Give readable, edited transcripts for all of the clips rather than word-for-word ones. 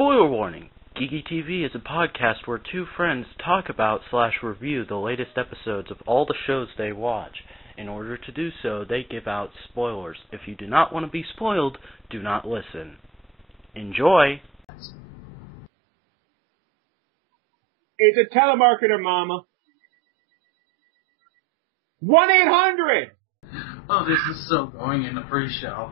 Spoiler warning! Geeky TV is a podcast where two friends talk about/review the latest episodes of all the shows they watch. In order to do so, they give out spoilers. If you do not want to be spoiled, do not listen. Enjoy! It's a telemarketer, Mama. 1-800! Oh, this is so going in the pre-show.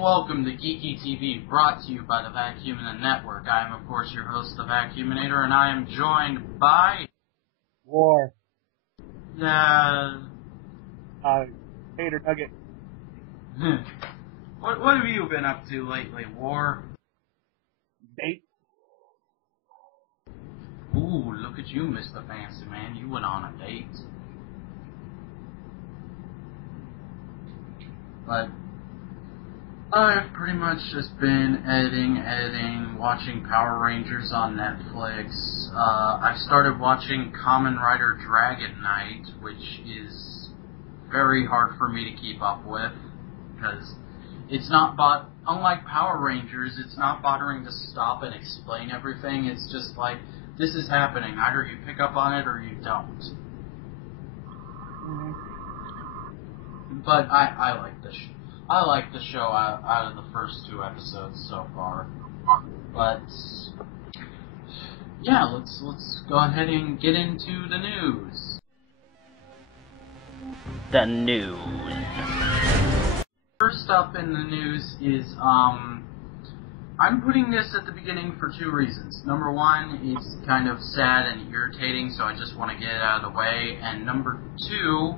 Welcome to Geeky TV, brought to you by the Vacuum Network. I am, of course, your host, the Vacuuminator, and I am joined by... War. Hater Nugget. What have you been up to lately, War? Date. Ooh, look at you, Mr. Fancy Man. You went on a date. But... I've pretty much just been editing, watching Power Rangers on Netflix. I've started watching Kamen Rider Dragon Knight, which is very hard for me to keep up with, because it's not unlike Power Rangers, it's not bothering to stop and explain everything. It's just like, this is happening. Either you pick up on it or you don't. But I like this show. I like the show out of the first two episodes so far. But yeah, let's go ahead and get into the news. The news. First up in the news is I'm putting this at the beginning for two reasons. Number one, it's kind of sad and irritating, so I just want to get it out of the way. And number two,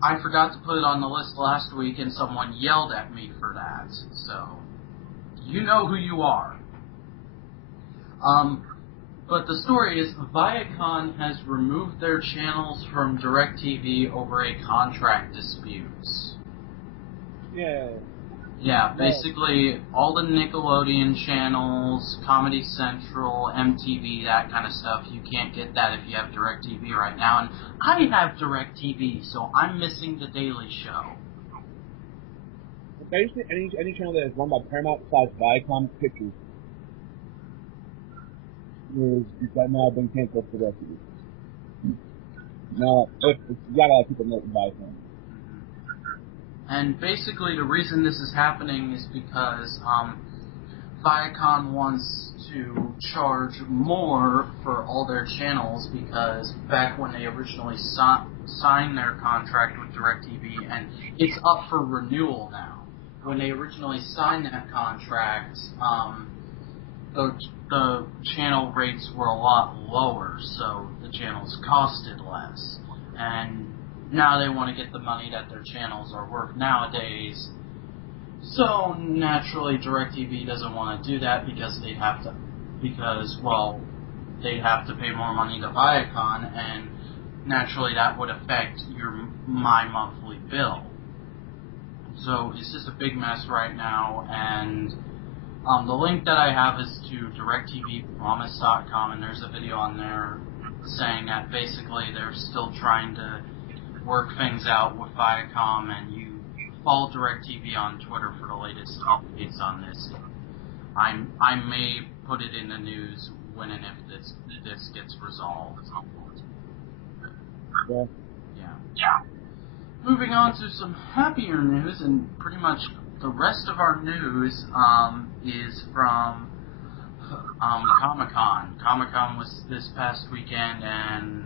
I forgot to put it on the list last week, and someone yelled at me for that. So, you know who you are. But the story is, Viacom has removed their channels from DirectTV over a contract dispute. Yeah. Yeah, basically, all the Nickelodeon channels, Comedy Central, MTV, that kind of stuff, you can't get that if you have DirectTV right now. And I have DirectTV, so I'm missing The Daily Show. Basically, any channel that is run by Paramount besides Viacom Pictures is now been canceled for DirectTV. Now, you got a lot of people know Viacom. And basically, the reason this is happening is because Viacom wants to charge more for all their channels, because back when they originally signed their contract with DirectTV, and it's up for renewal now. When they originally signed that contract, the channel rates were a lot lower, so the channels costed less. And now they want to get the money that their channels are worth nowadays. So naturally, DirectTV doesn't want to do that because they'd have to pay more money to Viacom, and naturally that would affect my monthly bill. So it's just a big mess right now, and the link that I have is to directvpromise.com, and there's a video on there saying that basically they're still trying to work things out with Viacom, and you follow DirectTV on Twitter for the latest updates on this. I may put it in the news when and if this gets resolved. Yeah. Moving on to some happier news, and pretty much the rest of our news is from Comic-Con. Comic-Con was this past weekend, and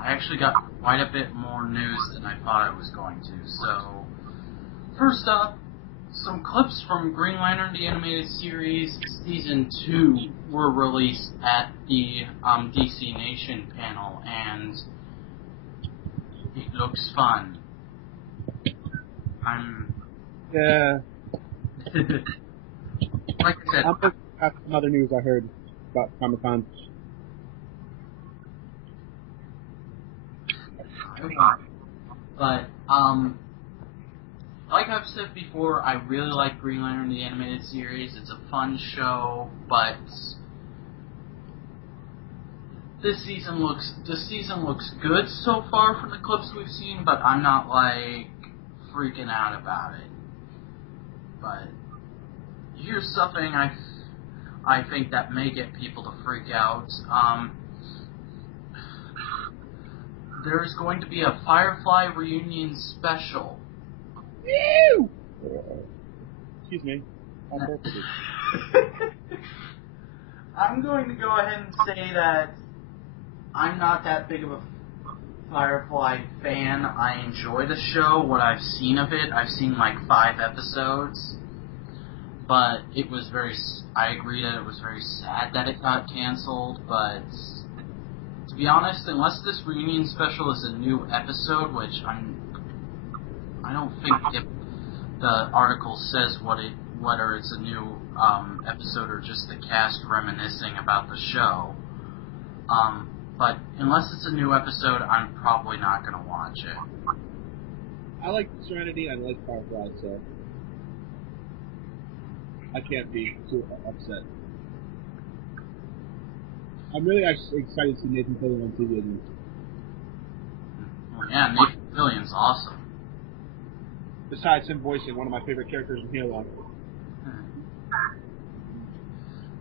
I actually got quite a bit more news than I thought I was going to. So, first up, some clips from Green Lantern, the Animated Series Season 2 were released at the DC Nation panel, and it looks fun. Yeah. Like I said, That's some other news I heard about Comic-Con. I won't. But, like I've said before, I really like Green Lantern, the animated series. It's a fun show, but this season looks good so far from the clips we've seen, but I'm not, like, freaking out about it. But here's something I think that may get people to freak out. There's going to be a Firefly reunion special. Ew! Excuse me. On purpose. I'm going to go ahead and say that I'm not that big of a Firefly fan. I enjoy the show, what I've seen of it. I've seen like 5 episodes. But it was I agree that it was very sad that it got canceled, but to be honest, unless this reunion special is a new episode, which I don't think if the article says whether it's a new episode or just the cast reminiscing about the show. But unless it's a new episode, I'm probably not going to watch it. I like Serenity, I like Firefly, so I can't be too upset. I'm really actually excited to see Nathan Fillion on TV again. Well, yeah, Nathan Fillion's awesome. Besides him voicing one of my favorite characters in Halo.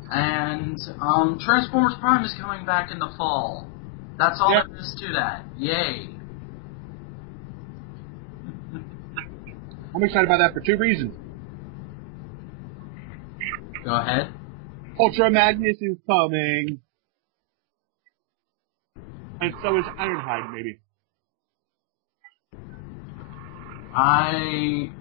And Transformers Prime is coming back in the fall. That's all there is to that. Yay. I'm excited about that for 2 reasons. Go ahead. Ultra Magnus is coming. And so is Ironhide, maybe. I'm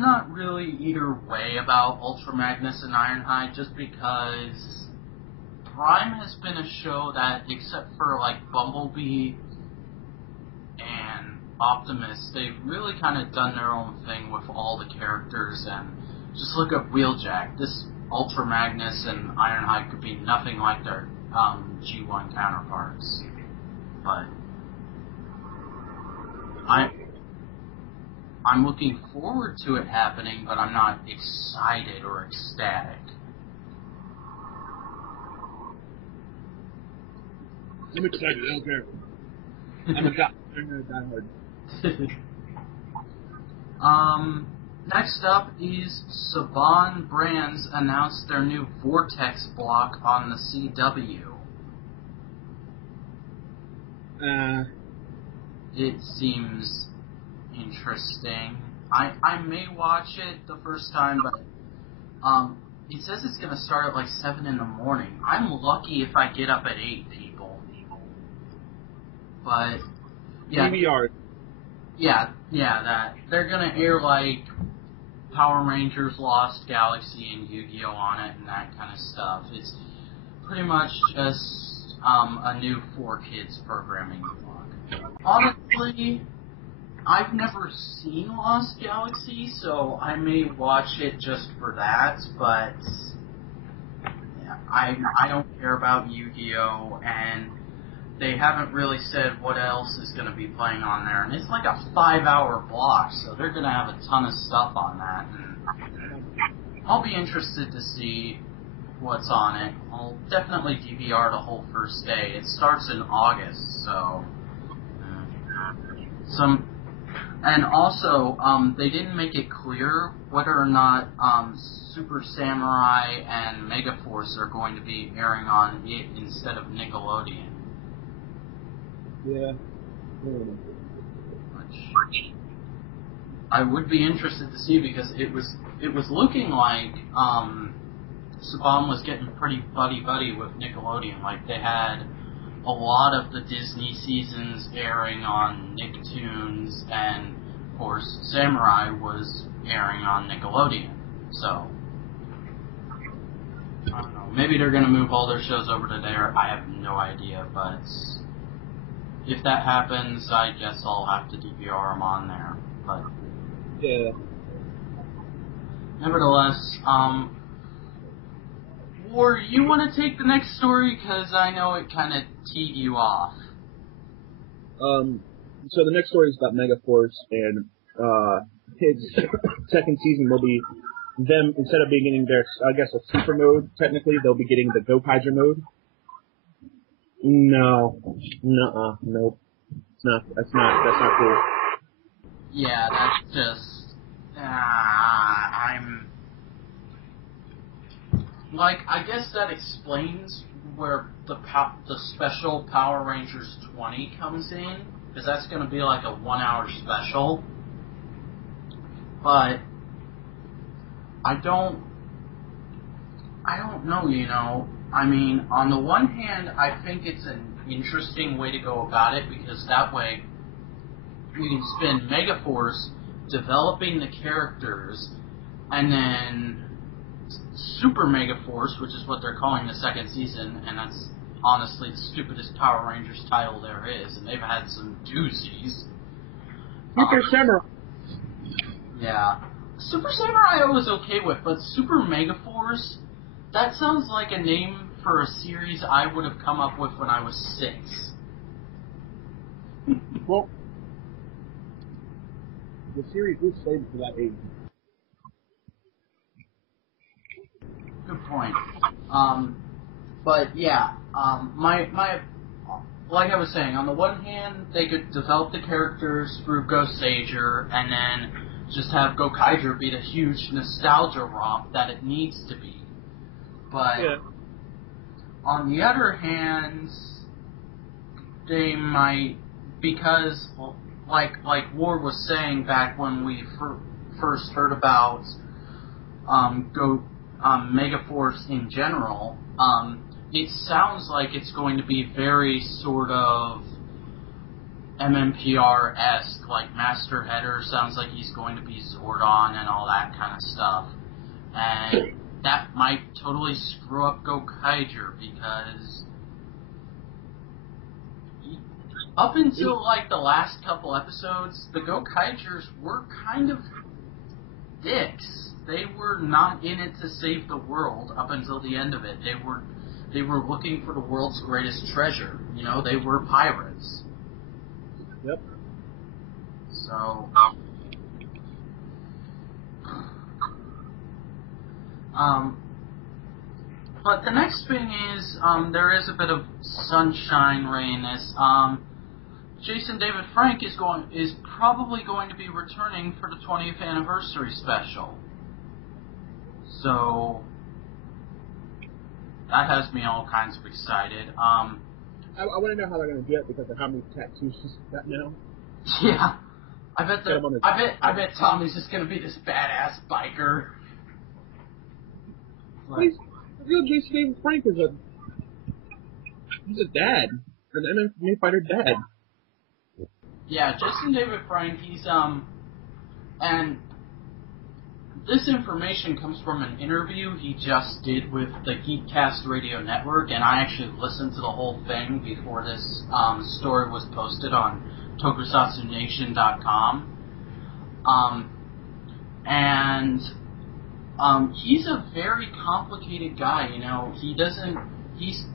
not really either way about Ultra Magnus and Ironhide, just because Prime has been a show that, except for like Bumblebee and Optimus, they've really kind of done their own thing with all the characters, and just look at Wheeljack. This Ultra Magnus and Ironhide could be nothing like their G1 counterparts. But I'm looking forward to it happening, but I'm not excited or ecstatic. I'm excited, I don't care. I'm a diehard. Next up is Saban Brands announced their new Vortexx block on the CW. It seems interesting. I may watch it the first time, but it says it's going to start at like 7 in the morning. I'm lucky if I get up at 8, people. But yeah, DVR. Yeah, that they're going to air like Power Rangers Lost Galaxy and Yu-Gi-Oh on it and that kind of stuff. It's pretty much just a new 4Kids programming block. Honestly, I've never seen Lost Galaxy, so I may watch it just for that, but yeah, I don't care about Yu-Gi-Oh, and they haven't really said what else is going to be playing on there, and it's like a 5-hour block, so they're going to have a ton of stuff on that, and I'll be interested to see what's on it. I'll definitely DVR the whole first day. It starts in August, so and also, they didn't make it clear whether or not Super Samurai and MegaForce are going to be airing on it instead of Nickelodeon. Yeah. Which I would be interested to see, because it was looking like Saban was getting pretty buddy-buddy with Nickelodeon. Like, they had a lot of the Disney seasons airing on Nicktoons, and of course Samurai was airing on Nickelodeon. So I don't know. Maybe they're gonna move all their shows over to there. I have no idea, but if that happens, I guess I'll have to DVR them on there. But yeah. nevertheless, War, you want to take the next story? Because I know it kind of teed you off. So the next story is about MegaForce, and its second season will be them, instead of being getting their, I guess, a super mode, technically, they'll be getting the Gokaiger mode. No. Nope. That's not cool. Yeah, that's just... I guess that explains where the special Power Rangers 20 comes in, because that's going to be like a 1-hour special. But I don't know, you know. I mean, on the one hand, I think it's an interesting way to go about it, because that way you can spend MegaForce developing the characters, and then Super MegaForce, which is what they're calling the second season, and that's honestly the stupidest Power Rangers title there is, and they've had some doozies. Super Samurai. Yeah. Super Samurai I was okay with, but Super MegaForce, that sounds like a name for a series I would have come up with when I was 6. Well, the series is slated for that age. Good point. But yeah, my like I was saying, on the one hand, they could develop the characters through Gokaiger, and then just have Gokaiger be the huge nostalgia romp that it needs to be. But on the other hand, they might, because like War was saying back when we first heard about MegaForce in general, it sounds like it's going to be very sort of MMPR-esque, like Master Header sounds like he's going to be Zordon and all that kind of stuff. And that might totally screw up Gokaiger, because up until like the last couple episodes, the Gokaigers were kind of dicks. They were not in it to save the world up until the end of it. They were looking for the world's greatest treasure. You know, they were pirates. Yep. So, but the next thing is, there is a bit of sunshine ray in this. Jason David Frank is probably going to be returning for the 20th anniversary special. So that has me all kinds of excited. I want to know how they're going to do it because of how many tattoos she's got now. Yeah, I bet Tommy's just going to be this badass biker. Like, real Jason David Frank is he's a dad, an MMA fighter dad. Yeah, Jason David Frank, he's and this information comes from an interview he just did with the Geekcast Radio Network, and I actually listened to the whole thing before this story was posted on tokusatsunation.com. He's a very complicated guy, you know. He's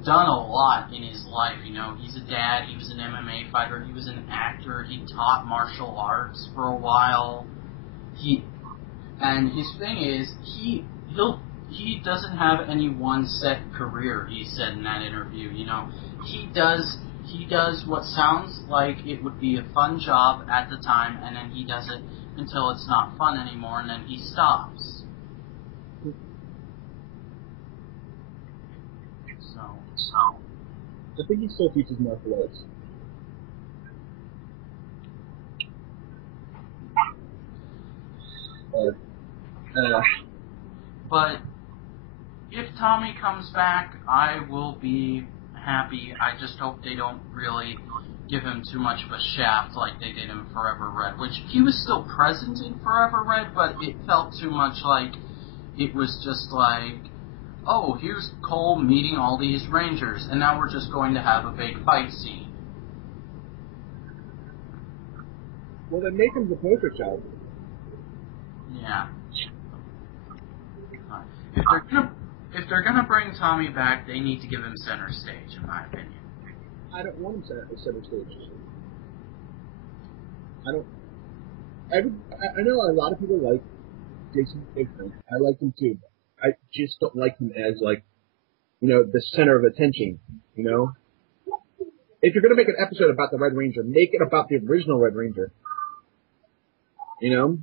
done a lot in his life, you know. He's a dad, he was an MMA fighter, he was an actor, he taught martial arts for a while. And his thing is, he doesn't have any one set career, he said in that interview, you know. He does what sounds like it would be a fun job at the time, and then he does it until it's not fun anymore, and then he stops. So I think he still teaches martial arts. But if Tommy comes back, I will be happy. I just hope they don't really give him too much of a shaft like they did in Forever Red, which he was still present in Forever Red, but it felt too much like it was just like, oh, here's Cole meeting all these Rangers, and now we're just going to have a big fight scene. Well, then make him the poster child. Yeah. if they're gonna bring Tommy back, they need to give him center stage, in my opinion. I don't want him center stage. I know a lot of people like Jason Statham. I like him too. I just don't like him as, like, you know, the center of attention, you know? If you're gonna make an episode about the Red Ranger, make it about the original Red Ranger. You know?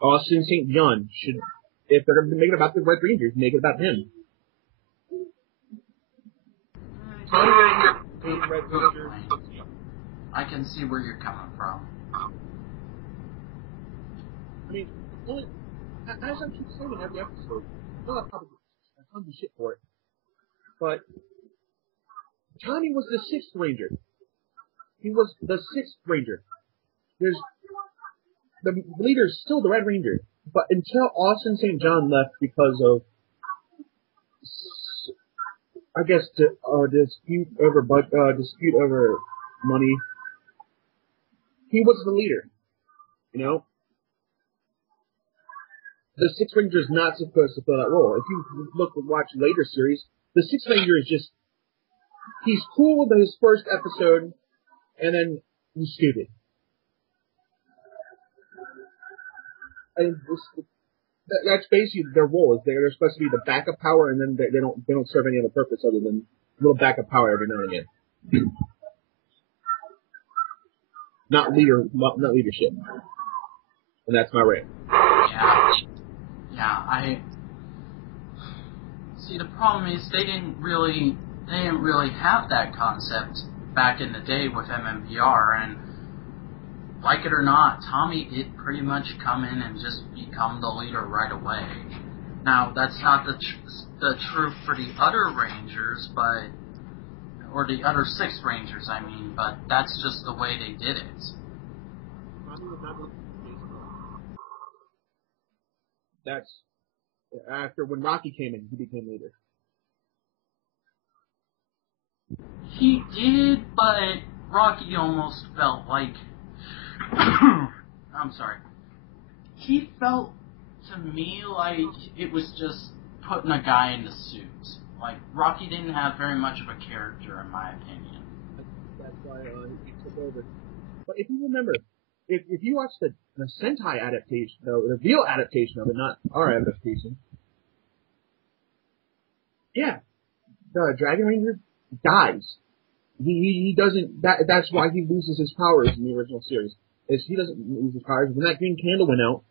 Austin St. John should, if they're gonna make it about the Red Rangers, make it about him. Red Ranger. I can see where you're coming from. I mean, as I keep saying in every episode, I know I probably get tons of shit for it, but Tommy was the 6th Ranger. He was the 6th Ranger. The leader's still the Red Ranger, but until Austin St. John left because of, I guess, dispute over money, he was the leader. You know, the 6th Ranger is not supposed to fill that role. If you watch later series, the 6th Ranger is just, he's cool with his first episode, and then he's stupid. And that's basically their role. Is they're supposed to be the backup power, and then they don't serve any other purpose other than a little backup power every now and again. Not leadership. And that's my rant. Yeah, I see. The problem is they didn't really have that concept back in the day with MMPR, and like it or not, Tommy did pretty much come in and just become the leader right away. Now, that's not the truth for the other Rangers, or the other 6 Rangers, I mean, but that's just the way they did it. That's after when Rocky came in, he became leader. He did, but Rocky almost felt like I'm sorry. He felt to me like it was just putting a guy in the suit. Like, Rocky didn't have very much of a character, in my opinion. That's why he took over. But if you remember, if you watch the Sentai adaptation, the real adaptation of it, not our adaptation, yeah, the Dragon Ranger dies. He doesn't. That's why he loses his powers in the original series. Is he doesn't lose his powers. When that green candle went out,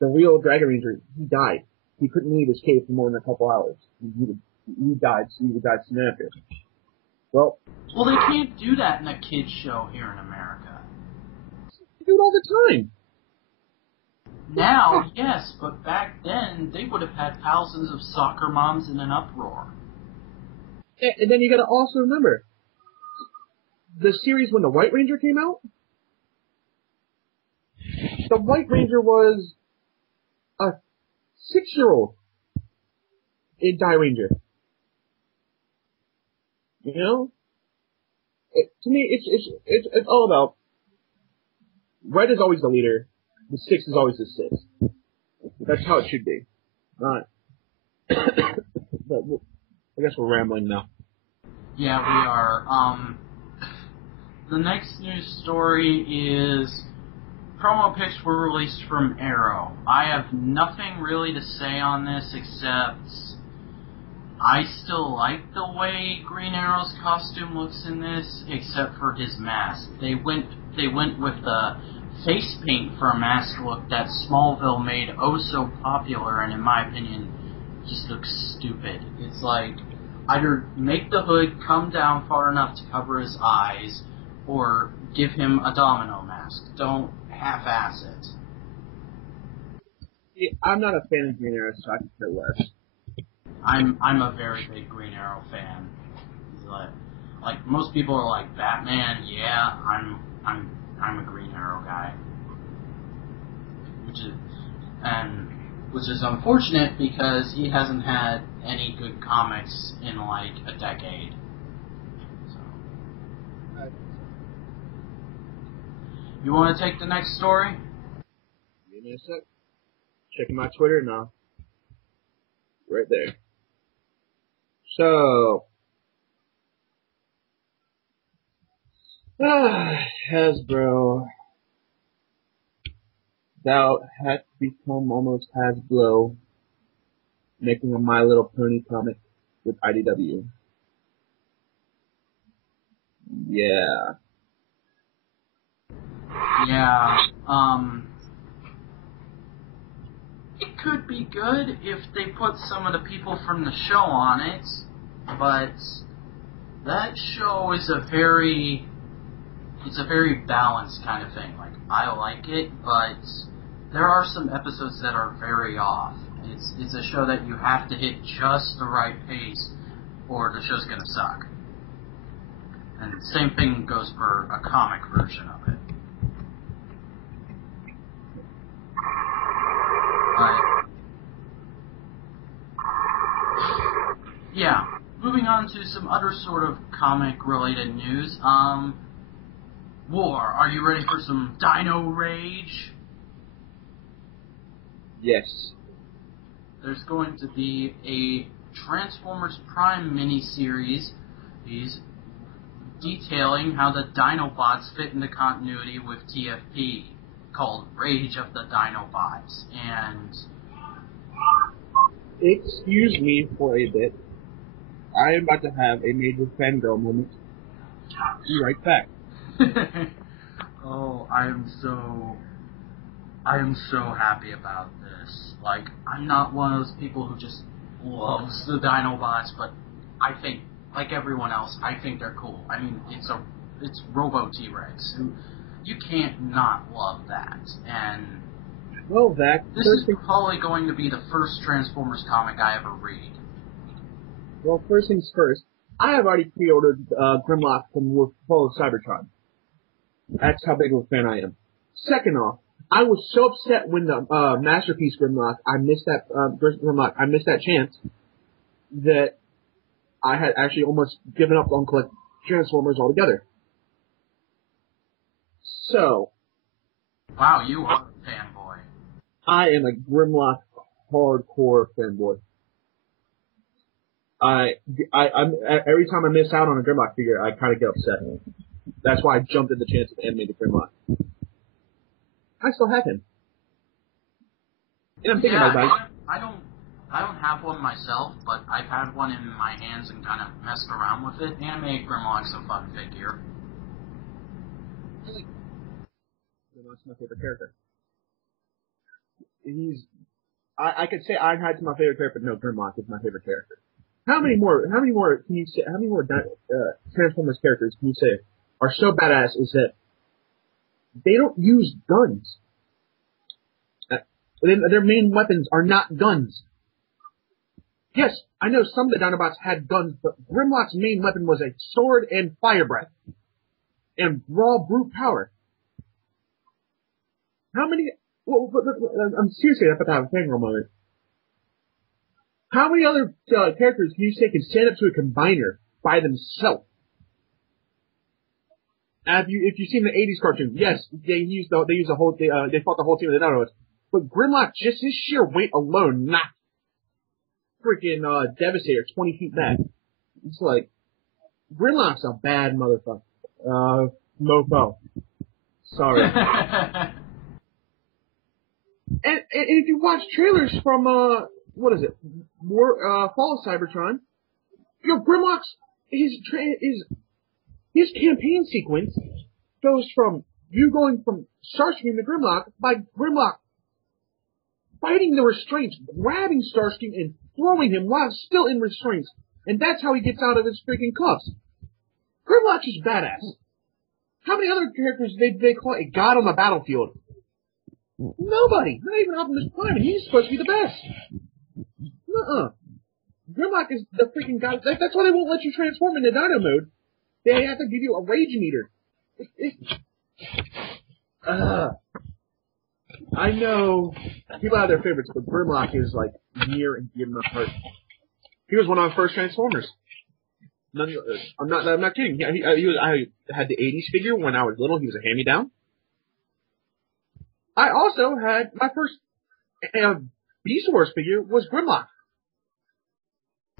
the real Dragon Ranger, he died. He couldn't leave his cave for more than a couple hours. He died. So he died soon after. Well, they can't do that in a kids show here in America. They do it all the time. Now, yes, but back then they would have had thousands of soccer moms in an uproar. And then you got to also remember the series when the White Ranger came out. The White Ranger was a 6-year-old in Die Ranger. You know, to me, it's all about Red is always the leader. The 6 is always the 6. That's how it should be. Not. But I guess we're rambling now. Yeah, we are. The next news story is promo pics were released from Arrow. I have nothing really to say on this except I still like the way Green Arrow's costume looks in this, except for his mask. They went with the face paint for a mask look that Smallville made oh so popular, and in my opinion, just looks stupid. It's like, either make the hood come down far enough to cover his eyes, or give him a domino mask. Don't half-ass it. Yeah, I'm not a fan of Green Arrow, so I can care less. I'm a very big Green Arrow fan. Like most people are like Batman. Yeah, I'm a Green Arrow guy, which is unfortunate because he hasn't had any good comics in like a decade. So, you want to take the next story? Give me a sec. Checking my Twitter now. right there. So, Hasbro, thou hast become almost Hasbro, making a My Little Pony comic with IDW. Yeah. Yeah, it could be good if they put some of the people from the show on it, but that show is a very balanced kind of thing. Like, I like it, but there are some episodes that are very off. It's a show that you have to hit just the right pace, or the show's gonna suck. And the same thing goes for a comic version of it. But, yeah, moving on to some other sort of comic-related news. War, are you ready for some Dino Rage? Yes. There's going to be a Transformers Prime miniseries. He's detailing how the Dinobots fit into continuity with TFP, called Rage of the Dinobots. And Excuse me for a bit. I am about to have a major fangirl moment. Be right back. oh, I am so happy about this. Like, I'm not one of those people who just loves the Dinobots, but I think, like everyone else, I think they're cool. I mean, it's Robo T-Rex. You can't not love that. And Well, Vac, this is probably going to be the first Transformers comic I ever read. Well, first things first, I have already pre-ordered Grimlock from Fall of Cybertron. That's how big of a fan I am. Second off, I was so upset when the Masterpiece Grimlock, I missed that chance, that I had actually almost given up on collecting Transformers altogether. So, wow, you are a fanboy. I am a Grimlock hardcore fanboy. I'm every time I miss out on a Grimlock figure, I kind of get upset. That's why I jumped at the chance of animated Grimlock. I still have him. And I'm thinking about it. I don't have one myself, but I've had one in my hands and kind of messed around with it. Animated Grimlock's a fun figure. Grimlock's my favorite character. I could say Ironhide's my favorite character, but no, Grimlock is my favorite character. How many more Transformers characters can you say are so badass is that they don't use guns? Their main weapons are not guns. Yes, I know some of the Dinobots had guns, but Grimlock's main weapon was a sword and fire breath. And raw brute power. How many... Well, I'm seriously about to have a fangirl moment. How many other characters can you say can stand up to a combiner by themselves? If you've seen the '80s cartoon, yes, they fought the whole team of the Dinobots. But Grimlock, just his sheer weight alone, knocked freaking Devastator 20 feet back. It's like Grimlock's a bad motherfucker. Mofo. Sorry. And if you watch trailers from Fall of Cybertron, Grimlock's his campaign sequence goes from you going from Starscream to Grimlock by Grimlock fighting the restraints, grabbing Starscream and throwing him while still in restraints, and that's how he gets out of his freaking cuffs. Grimlock is badass. How many other characters they call a god on the battlefield? Nobody. Not even Optimus Prime, and he's supposed to be the best. Grimlock is the freaking guy. That's why they won't let you transform into Dino mode. They have to give you a rage meter. I know people have their favorites, but Grimlock is like near and dear to my heart. He was one of my first Transformers. I'm not kidding. I had the '80s figure when I was little. He was a hand-me-down. I also had my first Beast Wars figure was Grimlock.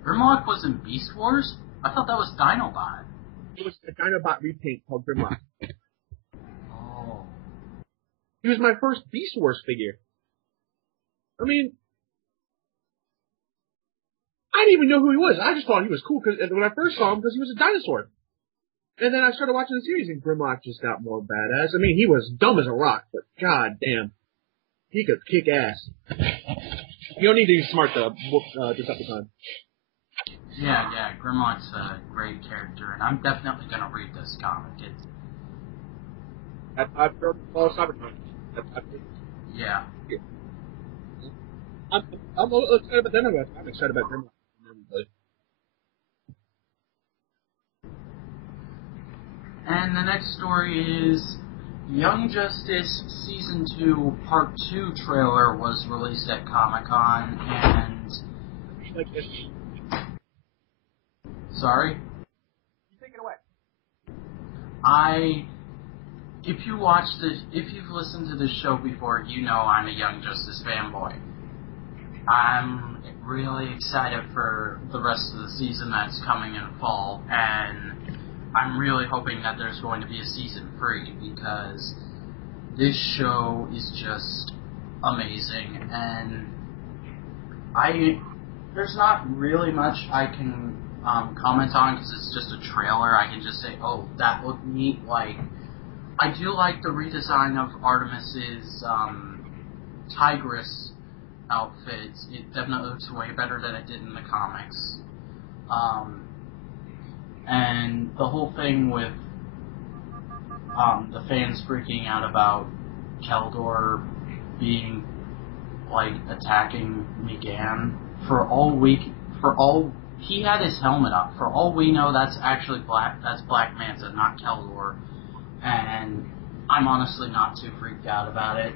Grimlock was in Beast Wars? I thought that was Dinobot. It was a Dinobot repaint called Grimlock. Oh. He was my first Beast Wars figure. I mean, I didn't even know who he was. I just thought he was cool when I first saw him because he was a dinosaur. And then I started watching the series and Grimlock just got more badass. I mean, he was dumb as a rock, but god damn, he could kick ass. You don't need to be smart to whoop Decepticon. Yeah, Grimlock's a great character, and I'm definitely gonna read this comic. I've heard all Cybertron. Yeah. I'm excited about Dinobot. I'm excited about Grimlock. And the next story is Young Justice Season 2 Part 2 trailer was released at Comic-Con, and... Sorry? Take it away. If you've listened to this show before, you know I'm a Young Justice fanboy. I'm really excited for the rest of the season that's coming in fall, and I'm really hoping that there's going to be a season 3, because this show is just amazing, and there's not really much I can comment on, because it's just a trailer. I can just say, oh, that looked neat. Like, I do like the redesign of Artemis's Tigress outfits. It definitely looks way better than it did in the comics. And the whole thing with the fans freaking out about Keldor being, like, attacking Megan, he had his helmet up. For all we know, that's actually that's Black Manta, not Keldor. And I'm honestly not too freaked out about it.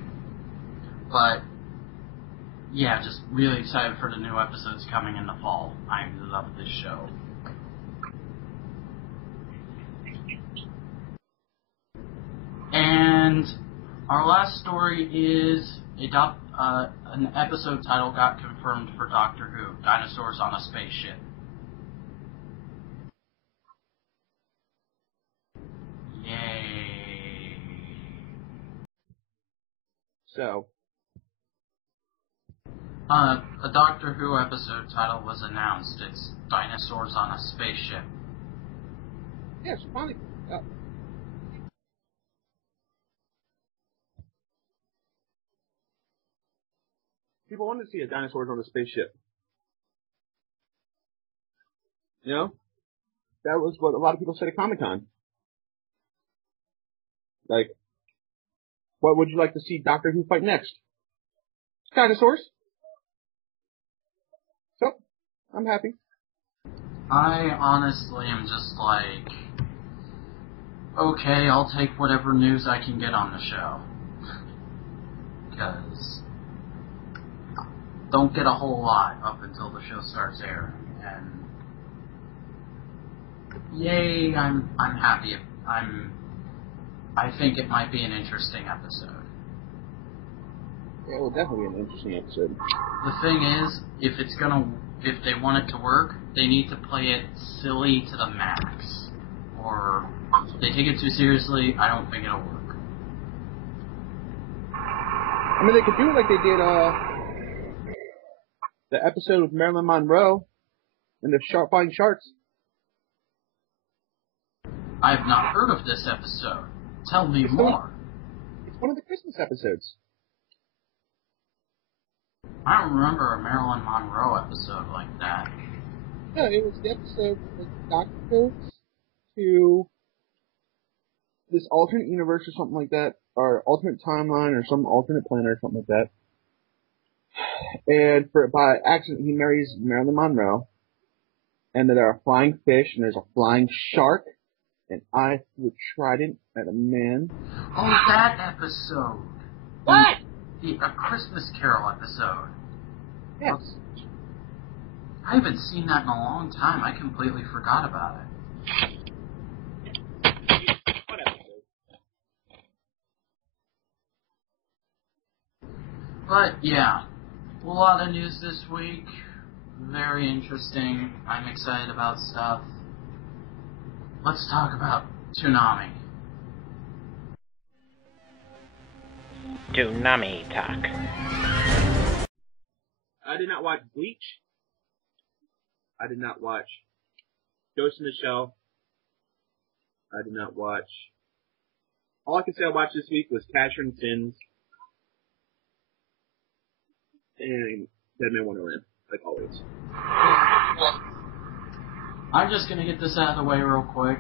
But, yeah, just really excited for the new episodes coming in the fall. I love this show. And our last story is an episode title got confirmed for Doctor Who, Dinosaurs on a Spaceship. Yay. So. A Doctor Who episode title was announced. It's Dinosaurs on a Spaceship. Yes, finally. People wanted to see a dinosaurs on a spaceship. You know? That was what a lot of people said at Comic-Con. Like, what would you like to see Doctor Who fight next? Dinosaurs. So, I'm happy. I honestly am just like, okay, I'll take whatever news I can get on the show. Because don't get a whole lot up until the show starts airing. And yay, I'm happy. I think it might be an interesting episode. Yeah, it will definitely be an interesting episode. The thing is, if they want it to work, they need to play it silly to the max. Or if they take it too seriously, I don't think it'll work. I mean, they could do it like they did the episode with Marilyn Monroe and the flying sharks. I have not heard of this episode. Tell me more. It's one of the Christmas episodes. I don't remember a Marilyn Monroe episode like that. No, it was the episode that the doctor goes to this alternate universe or something like that, or alternate timeline or some alternate planet or something like that. And by accident, he marries Marilyn Monroe. And then there are flying fish, and there's a flying shark, and I threw a trident at a man. Oh, that episode! What? A Christmas Carol episode. Yes. I haven't seen that in a long time. I completely forgot about it. What episode? But, yeah. A lot of news this week. very interesting. I'm excited about stuff. Let's talk about Toonami. Toonami talk. I did not watch Bleach. I did not watch Ghost in the Shell. I did not watch. All I can say I watched this week was Casher and Sins and Dead Man Wonderland, like always. I'm just gonna get this out of the way real quick.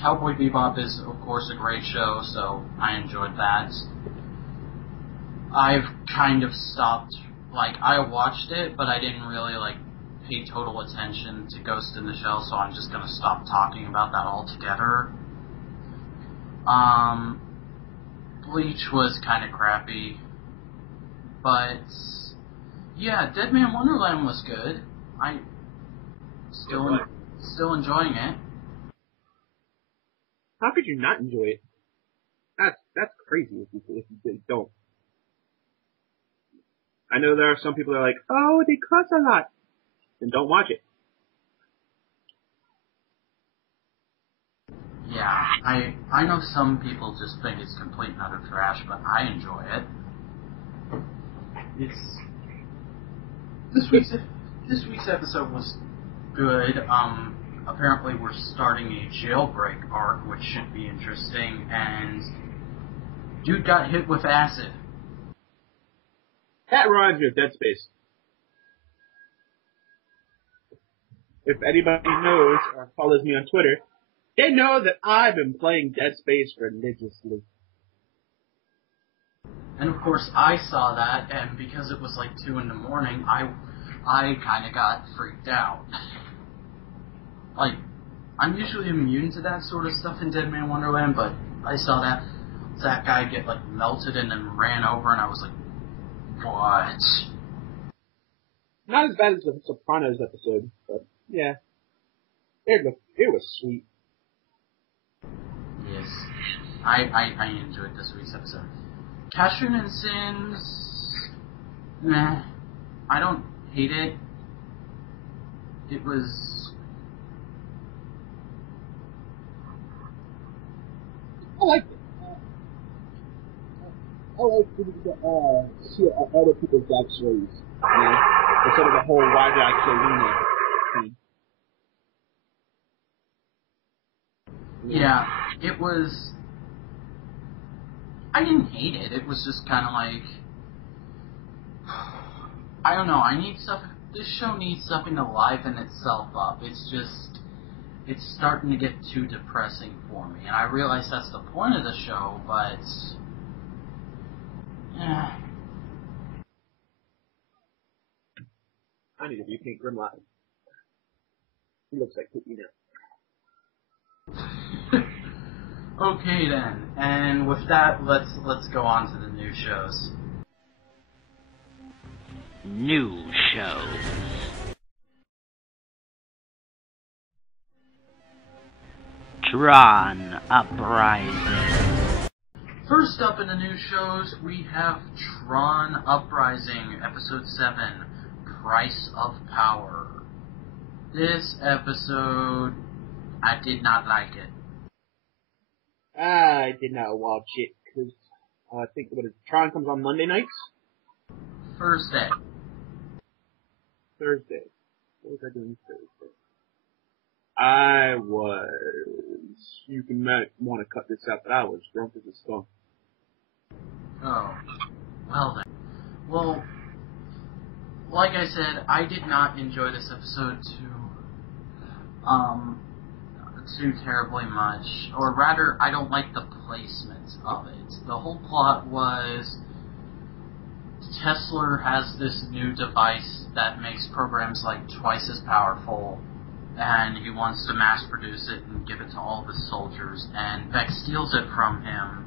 Cowboy Bebop is, of course, a great show, so I enjoyed that. I've kind of stopped, like, I watched it, but I didn't really, like, pay total attention to Ghost in the Shell, so I'm just gonna stop talking about that altogether. Bleach was kind of crappy, but yeah, Dead Man Wonderland was good. I still enjoying it. How could you not enjoy it? That's crazy if you don't. I know there are some people that are like, oh, they cuss a lot, then don't watch it. Yeah, I know some people just think it's complete and utter trash, but I enjoy it. This week's episode was good. Apparently we're starting a jailbreak arc, which should be interesting, and dude got hit with acid. That reminds me of Dead Space. If anybody knows or follows me on Twitter, they know that I've been playing Dead Space religiously. And of course I saw that, and because it was like 2 in the morning, I kind of got freaked out. Like, I'm usually immune to that sort of stuff in Dead Man Wonderland, but I saw that guy get, like, melted and then ran over, and I was like, what? Not as bad as the Sopranos episode, but yeah. It was sweet. Yes. I enjoyed this week's episode. Cashin and Sins, meh. I don't hate it. It was... I liked it. I like to see other people's backstories, instead of the whole why did I kill Luna thing. Yeah, it was... I didn't hate it. It was just kind of like... I don't know, this show needs something to liven itself up. It's starting to get too depressing for me. And I realize that's the point of the show, but... yeah. I need to repaint Grimlock. He looks like Cookie now. Okay then, and with that, let's go on to the new shows. New shows. Tron Uprising. First up in the new shows, we have Tron Uprising, Episode 7, Price of Power. This episode, I did not like it. I did not watch it, because I think Tron comes on Monday nights? Thursday. Thursday. What was I doing Thursday? I was... You might want to cut this out, but I was drunk as a skunk. Oh. Well then. Well, like I said, I did not enjoy this episode too terribly much. Or rather, I don't like the placement of it. The whole plot was... Tesla has this new device that makes programs like twice as powerful, and he wants to mass produce it and give it to all the soldiers, and Vac steals it from him,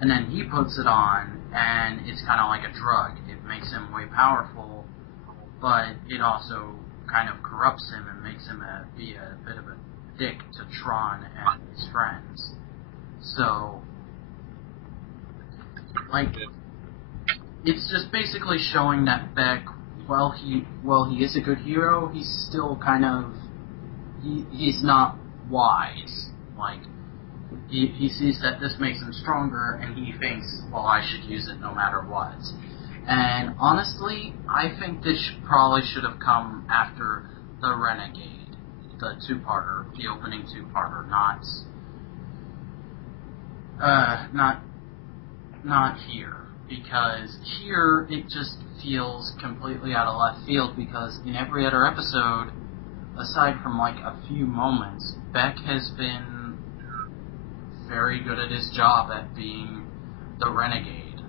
and then he puts it on, and it's kind of like a drug. It makes him way powerful, but it also kind of corrupts him and makes him be a bit of a dick to Tron and his friends. So, like, it's just basically showing that Vac while he is a good hero, he's still kind of he's not wise. Like he sees that this makes him stronger, and he thinks, well, I should use it no matter what. And honestly, I think this probably should have come after the Renegade, the two-parter, the opening two-parter, not here. Because here, it just feels completely out of left field, because in every other episode, aside from like a few moments, Beck has been very good at his job at being the renegade.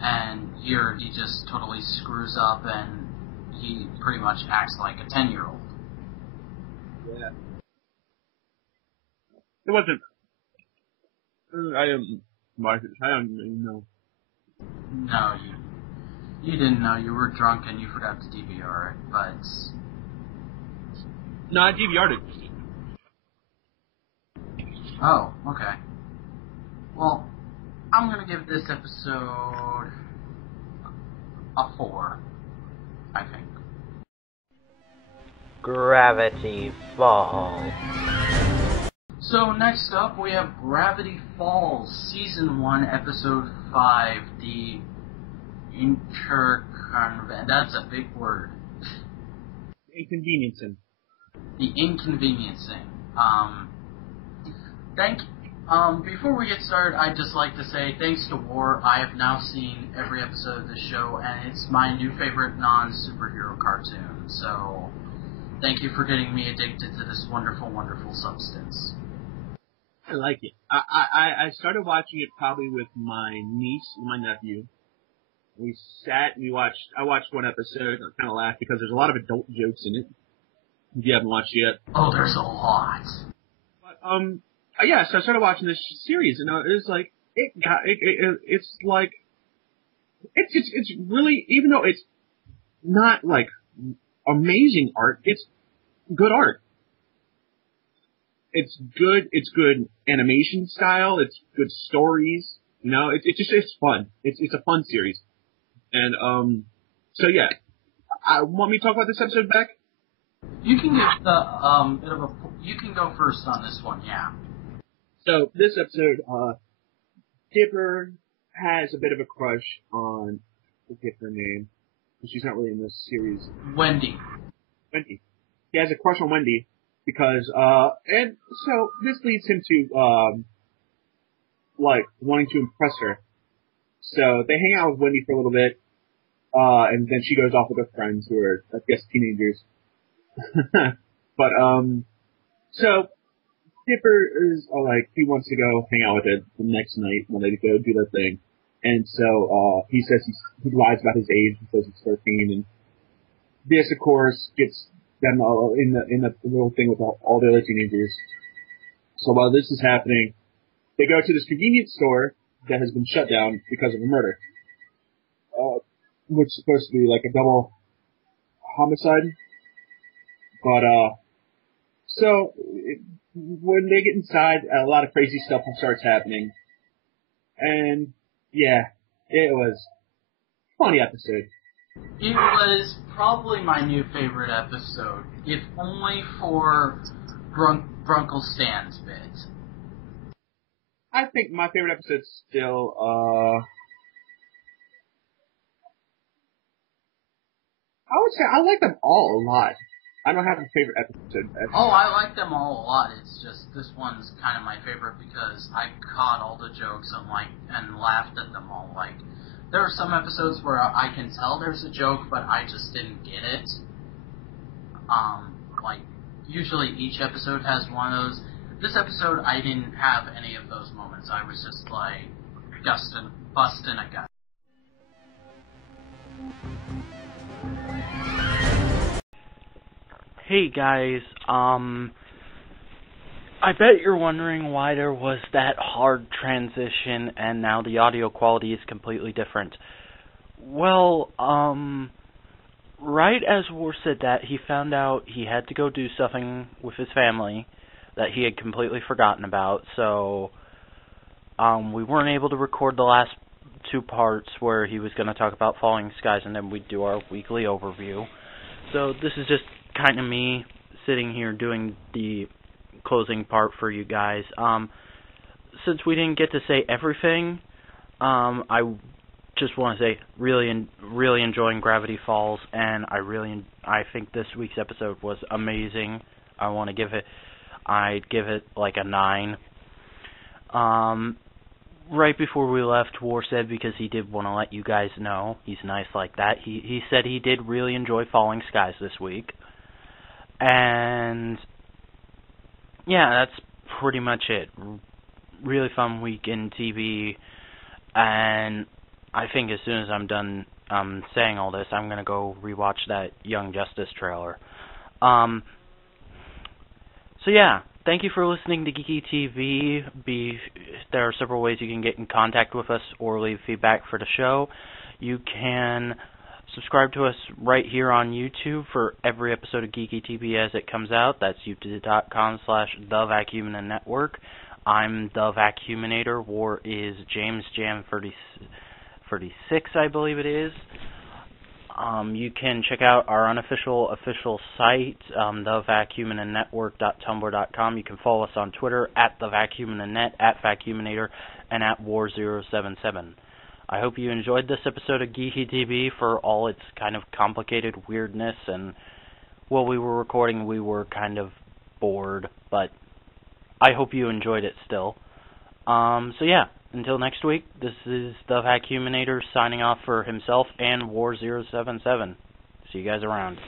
And here, he just totally screws up, and he pretty much acts like a 10-year-old. Yeah. It wasn't... I don't even know. No, you didn't know. You were drunk and you forgot to DVR it, but... No, I DVR'd it. Oh, okay. Well, I'm gonna give this episode a 4, I think. Gravity Falls. So next up, we have Gravity Falls, Season 1, Episode 5, the that's a big word. Inconveniencing. The inconveniencing. Before we get started, I'd just like to say, thanks to War, I have now seen every episode of the show, and it's my new favorite non-superhero cartoon, so thank you for getting me addicted to this wonderful, wonderful substance. I like it. I started watching it probably with my niece and my nephew. We sat and I watched one episode and I kind of laughed because there's a lot of adult jokes in it. If you haven't watched it yet. Oh, there's a lot. But, yeah, so I started watching this series and it's like, it's really, even though it's not like amazing art, it's good art. It's good animation style, it's good stories, it's fun. It's a fun series. And, so yeah. Want me to talk about this episode, Beck? You can give you can go first on this one, yeah. So, this episode, Dipper has a bit of a crush on, I forget her name, because she's not really in this series. Wendy. He has a crush on Wendy. Because, and so this leads him to, wanting to impress her. So they hang out with Wendy for a little bit, and then she goes off with her friends who are, I guess, teenagers. But, so Dipper is, he wants to go hang out with her the next night when they go do their thing. And so, he says he lies about his age, he says he's 13, and this, of course, gets them in the little thing with all the other teenagers. So while this is happening, they go to this convenience store that has been shut down because of a murder, which is supposed to be like a double homicide. But so when they get inside, a lot of crazy stuff starts happening, and yeah, it was a funny episode. It was probably my new favorite episode, if only for Grunkle Stan's bit. I think my favorite episode's still, I would say I like them all a lot. I don't have a favorite episode. Oh, I like them all a lot. It's just this one's kind of my favorite because I caught all the jokes and laughed at them all. Like, there are some episodes where I can tell there's a joke, but I just didn't get it. Usually each episode has one of those. This episode, I didn't have any of those moments. I was just busting a gut. Hey guys, I bet you're wondering why there was that hard transition and now the audio quality is completely different. Well, right as War said that, he found out he had to go do something with his family that he had completely forgotten about, so we weren't able to record the last 2 parts where he was going to talk about Falling Skies, and then we'd do our weekly overview. So this is just kind of me sitting here doing the closing part for you guys. Since we didn't get to say everything, I just want to say really enjoying Gravity Falls, and I think this week's episode was amazing. I'd give it like a 9. Right before we left, War said, because he did want to let you guys know, he's nice like that, he said he did really enjoy Falling Skies this week. And yeah, that's pretty much it. Really fun week in TV, and I think as soon as I'm done saying all this, I'm going to go rewatch that Young Justice trailer. So yeah, thank you for listening to Geeky TV. There are several ways you can get in contact with us or leave feedback for the show. You can subscribe to us right here on YouTube for every episode of Geeky TV as it comes out. That's youtube.com/TheVacuumNetwork. I'm The Vacuuminator. War is James Jam 36, I believe it is. You can check out our official site, thevacuumnetwork.tumblr.com. You can follow us on Twitter @thevacuumnet, @vacuuminator, and @war077. I hope you enjoyed this episode of Geeky TV for all its kind of complicated weirdness, and while we were recording, we were kind of bored, but I hope you enjoyed it still. So yeah, until next week, this is the Vacuuminator signing off for himself and War077. See you guys around.